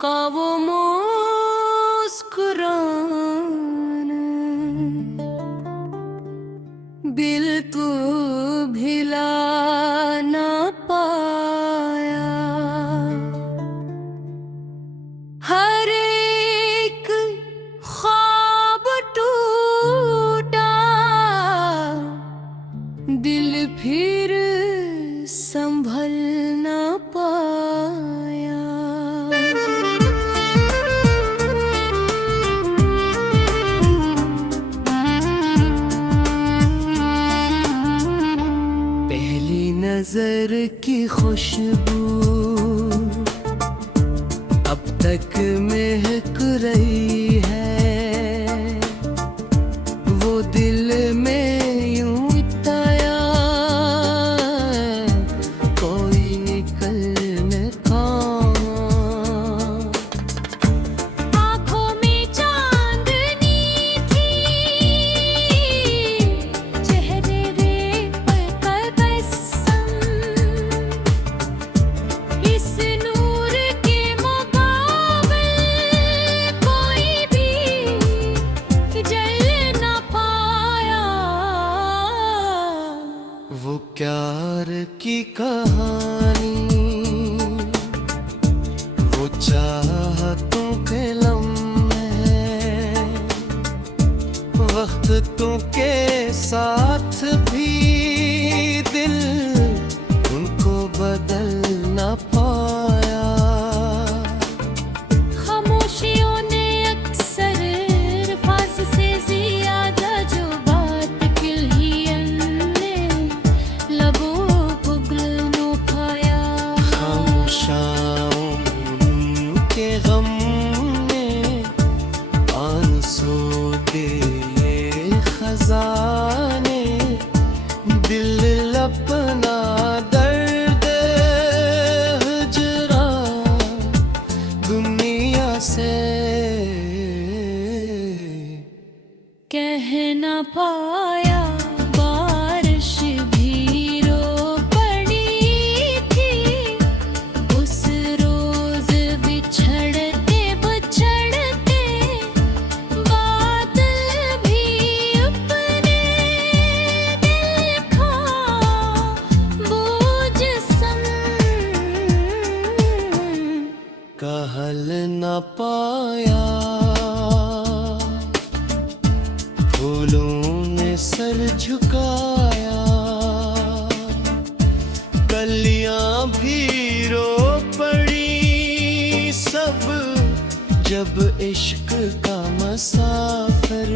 का वो मुस्कुराना बिल्कुल भिला ना पाया। हर एक ख्वाब टूटा, दिल फिर संभल ना पाया। पहली नजर की खुशबू अब तक महक रही है, वो दिल में यूं ताया कोई निकलने का। आँखों में चांदनी थी, चेहरे रे पर तबस्सुम, इस नूर के मुकाबिल कोई भी जल ना पाया। वो प्यार की कहानी, वो चाहतों के लम्हे, वक्तों के साथ भी दिल उनको बदल ना पाया। खामोशियों ने अक्सर अल्फाज से ज़्यादा जो बात कही ने लबों को गलों पाया। खामोशाओं के गम ने आंसू के खजाने दिल अपना दर्द हिजरा दुनिया से कह ना पाया। बारिश भी रो पड़ी थी उस रोज, बिछड़ते बिछड़ते बादल भी अपने दिल का बोझ सम कहल न पाया। फूलों ने सर झुकाया, कलियां भी रो पड़ी सब, जब इश्क का मुसाफिर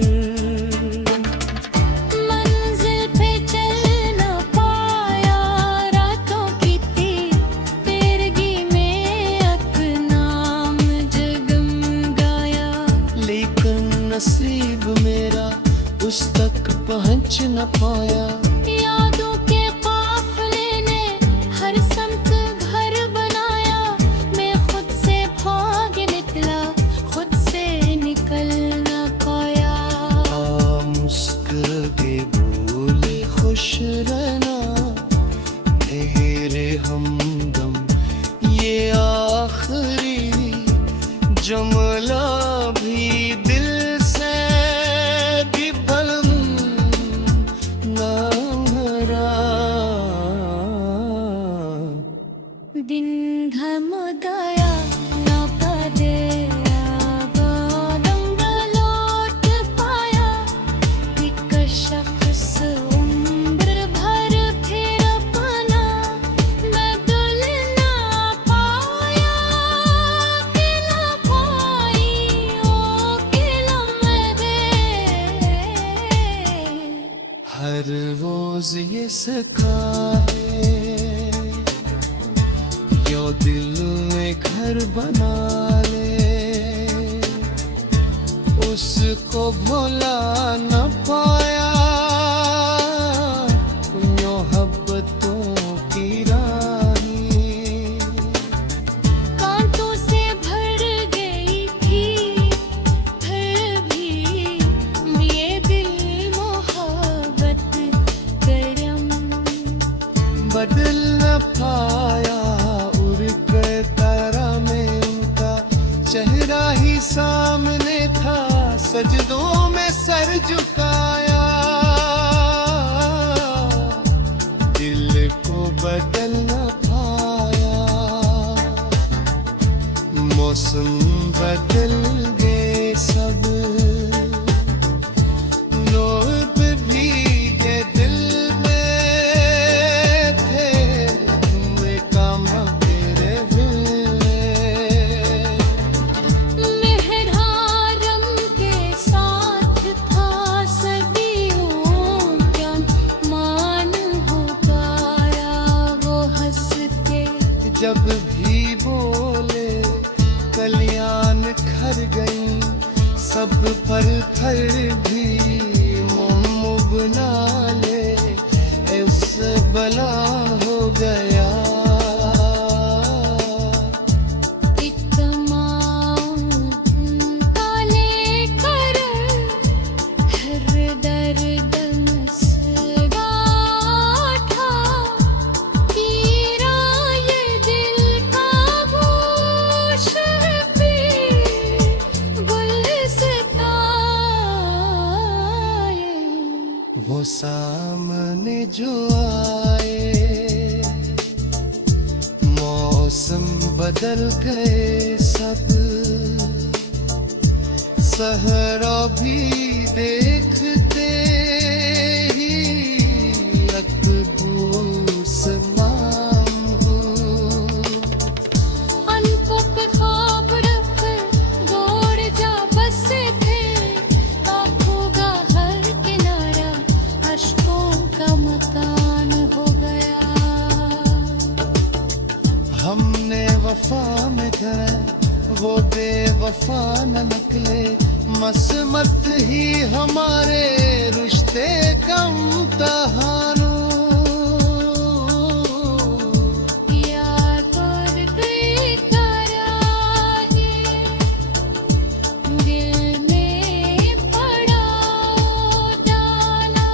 मंजिल पे चल ना पाया। रातों की तेरगी में अकनाम जगमगाया। लेकिन नसीब मेरा उस तक पहुंच न पाया। यादों के काफिले ने हर समत घर बनाया। मैं खुद से भाग निकला, खुद से निकल ना पाया। मुस्कुरा के बोले खुश रहना मेरे हमदम, ये आखिरी जुमला भी दिल से भी भलम ना भरा। दिन धमदाया ना पदेया, बादम लौट पाया। एक शख्स उम्र भर फिर अपना बदल ना पाया। कि ना पाई ओ कि लम्हे हर रोज ये सिखा है, यो दिल में घर बना ले, उसको भुला न पाया। मोहब्बतों की रानी कांटों से भर गई थी, फिर भी ये दिल मोहब्बत करम बदल न पाया, उड़ गए तारा में उनका चेहरा ही सामने था, सजदों में सर झुकाया। दिल को बदल न पाया, मौसम बदल गए सब, लोग भीगे दिल में थे, हुए काम तेरे दिल में। मेहरारम के साथ था सदियों क्या मान हो पाया, वो हंस के जब भी बोले कलियान खर गई, सब पर थर भी मोम बना ले, उससे बला हो गया। इत्माम काले कर हर दर्द मसगा था, कीरा ये दिल का गोश पे गुलसिताए। वो सामने जो आए, मौसम बदल गए सब, सहरा भी देखते ही अकबूस नाम हूँ। अनको पे ख्वाब रख दौड़ जा बसे थे, आँखों का हर किनारा अश्कों का मकान हो गया। हमने वफा में गए, वो बेवफा न निकले, मसमत ही हमारे रिश्ते का इम्तिहानों। याद और गई कराए, दिल में पड़ा दाना,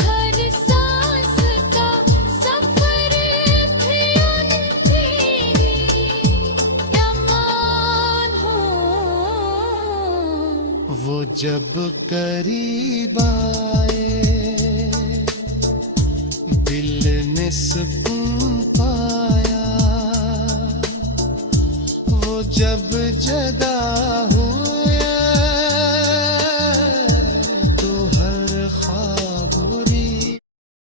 हर सांस का सफर भी उन तेरी अमान हो। वो जब करीब आए, दिल ने सुकून पाया, वो जब जगह